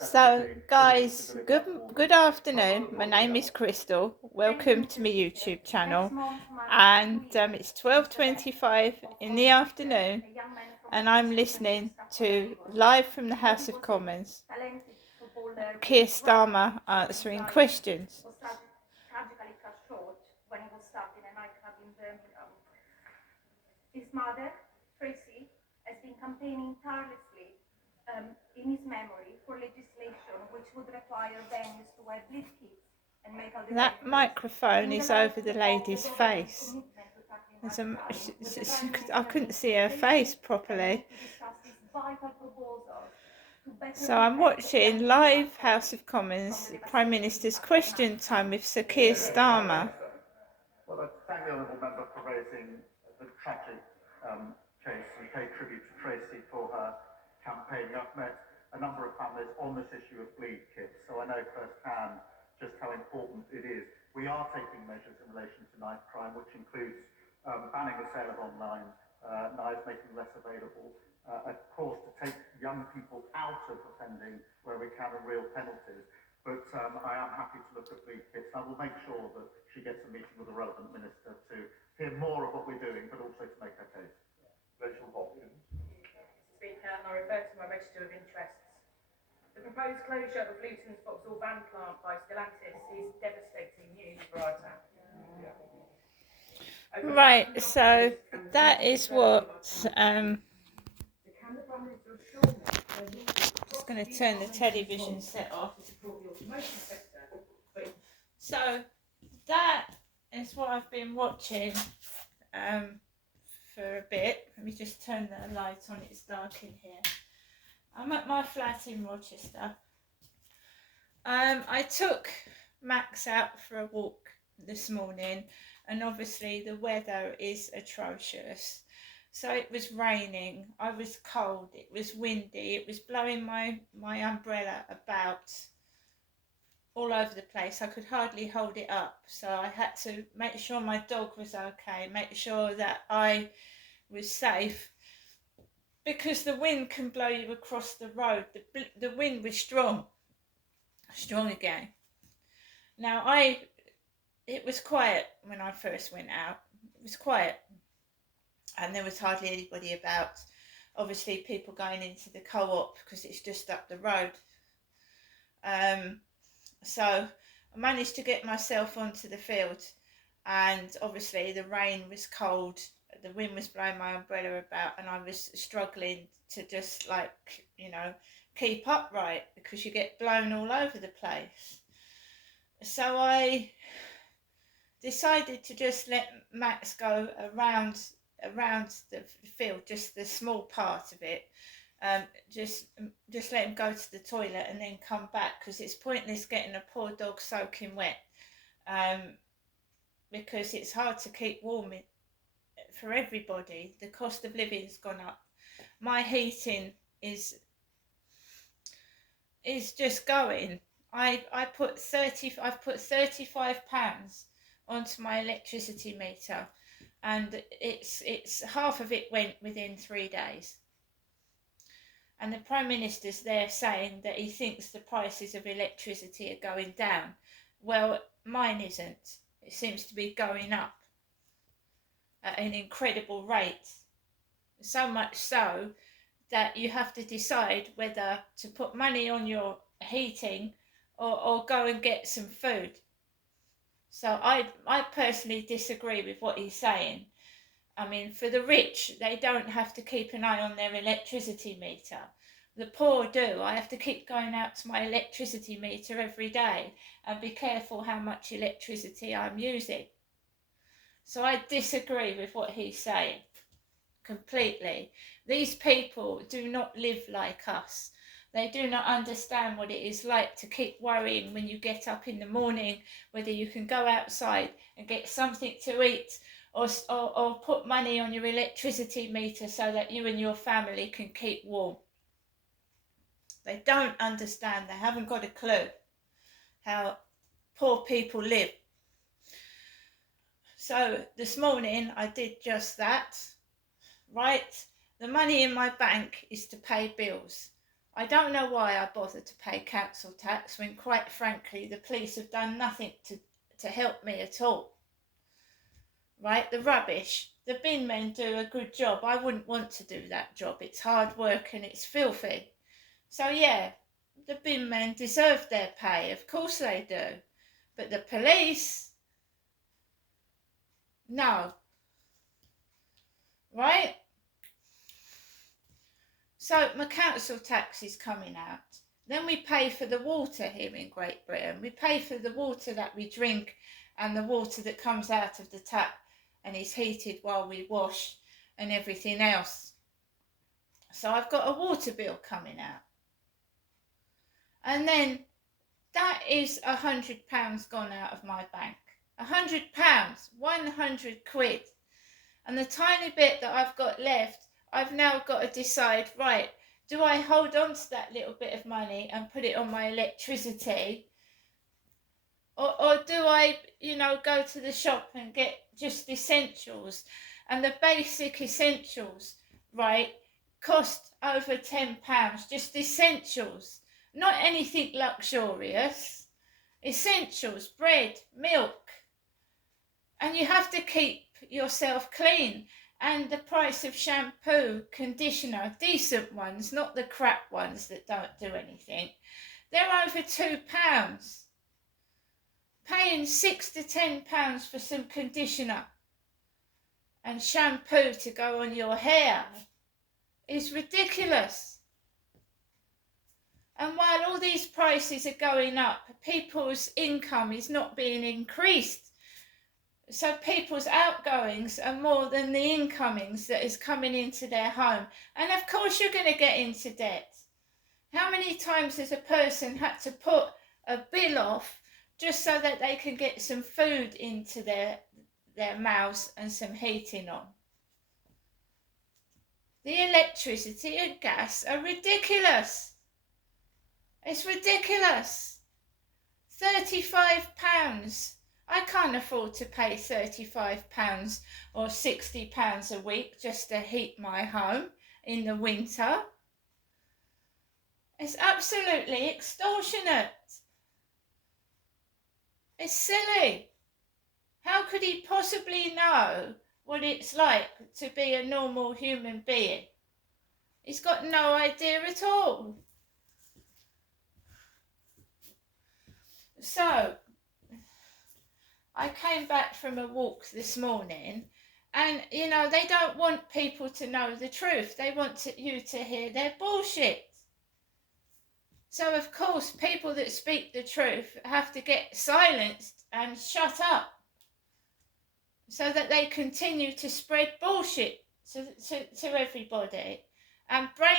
So, guys, good afternoon. My name is Crystal. Welcome to my YouTube channel, and it's 12:25 in the afternoon, and I'm listening to live from the House of Commons. Keir Starmer answering questions. His mother, Tracy, has been campaigning tirelessly in his memory for legislation which would require venues to wear bleed kits and medical devices. That microphone is over the lady's face. I couldn't see her face properly. So I'm watching live House of Commons Prime Minister's Question Time with Sir Keir Starmer. Well, I thank the honourable member for raising the tragic case and pay tribute to Tracy for her campaign. I've met a number of families on this issue of bleed kits, so I know firsthand just how important it is. We are taking measures in relation to knife crime, which includes banning the sale of online knives, making less available. Of course, to take young people out of offending where we can, and real penalties. But I am happy to look at bleed kits. I will make sure that she gets a meeting with the relevant minister to hear more of what we're doing, but also to make her case. Rachel Hopkins. Speaker, and I refer to my register of interests. The proposed closure of Luton's Vauxhall van plant by Stellantis is devastating news for our town. Right, so that is what just going to turn the television set off. So that is what I've been watching for a bit. Let me just turn the light on, it's dark in here. I'm at my flat in Rochester. I took Max out for a walk this morning, and obviously the weather is atrocious. So it was raining, I was cold, it was windy, it was blowing my umbrella about all over the place. I could hardly hold it up, so I had to make sure my dog was okay, make sure that I was safe, because the wind can blow you across the road. The wind was strong again. Now it was quiet when I first went out. It was quiet, and there was hardly anybody about. Obviously, people going into the co-op because it's just up the road. So I managed to get myself onto the field, and obviously the rain was cold, the wind was blowing my umbrella about, and I was struggling to just, like, keep upright because you get blown all over the place. So I decided to just let Max go around the field, just the small part of it. Just let him go to the toilet and then come back, because it's pointless getting a poor dog soaking wet, because it's hard to keep warm for everybody. The cost of living's gone up. My heating is just going. I've put £35 onto my electricity meter, and it's half of it went within 3 days. And the Prime Minister's there saying that he thinks the prices of electricity are going down. Well, mine isn't. It seems to be going up at an incredible rate. So much so that you have to decide whether to put money on your heating or go and get some food. So I personally disagree with what he's saying. I mean, for the rich, they don't have to keep an eye on their electricity meter. The poor do. I have to keep going out to my electricity meter every day and be careful how much electricity I'm using. So I disagree with what he's saying completely. These people do not live like us. They do not understand what it is like to keep worrying when you get up in the morning whether you can go outside and get something to eat, or put money on your electricity meter so that you and your family can keep warm. They don't understand. They haven't got a clue how poor people live. So this morning I did just that. Right? The money in my bank is to pay bills. I don't know why I bother to pay council tax when, quite frankly, the police have done nothing to help me at all. Right? The rubbish. The bin men do a good job. I wouldn't want to do that job. It's hard work and it's filthy. So yeah, the bin men deserve their pay. Of course they do. But the police, no. Right? So my council tax is coming out. Then we pay for the water here in Great Britain. We pay for the water that we drink and the water that comes out of the tap and is heated while we wash and everything else. So I've got a water bill coming out. And then that is £100 gone out of my bank. £100, 100 quid. And the tiny bit that I've got left, I've now got to decide, right, do I hold on to that little bit of money and put it on my electricity? Or do I, go to the shop and get just essentials? And the basic essentials, right, cost over £10, just essentials. Not anything luxurious. Essentials, bread, milk. And you have to keep yourself clean. And the price of shampoo, conditioner, decent ones, not the crap ones that don't do anything, they're over £2. Paying £6 to £10 for some conditioner and shampoo to go on your hair is ridiculous. And while all these prices are going up, people's income is not being increased. So people's outgoings are more than the incomings that is coming into their home. And of course you're going to get into debt. How many times has a person had to put a bill off just so that they can get some food into their mouths and some heating on? The electricity and gas are ridiculous. It's ridiculous. £35. I can't afford to pay £35 or £60 a week just to heat my home in the winter. It's absolutely extortionate. It's silly. How could he possibly know what it's like to be a normal human being? He's got no idea at all. So, I came back from a walk this morning and, they don't want people to know the truth. They want you to hear their bullshit. So, of course, people that speak the truth have to get silenced and shut up so that they continue to spread bullshit to everybody and brain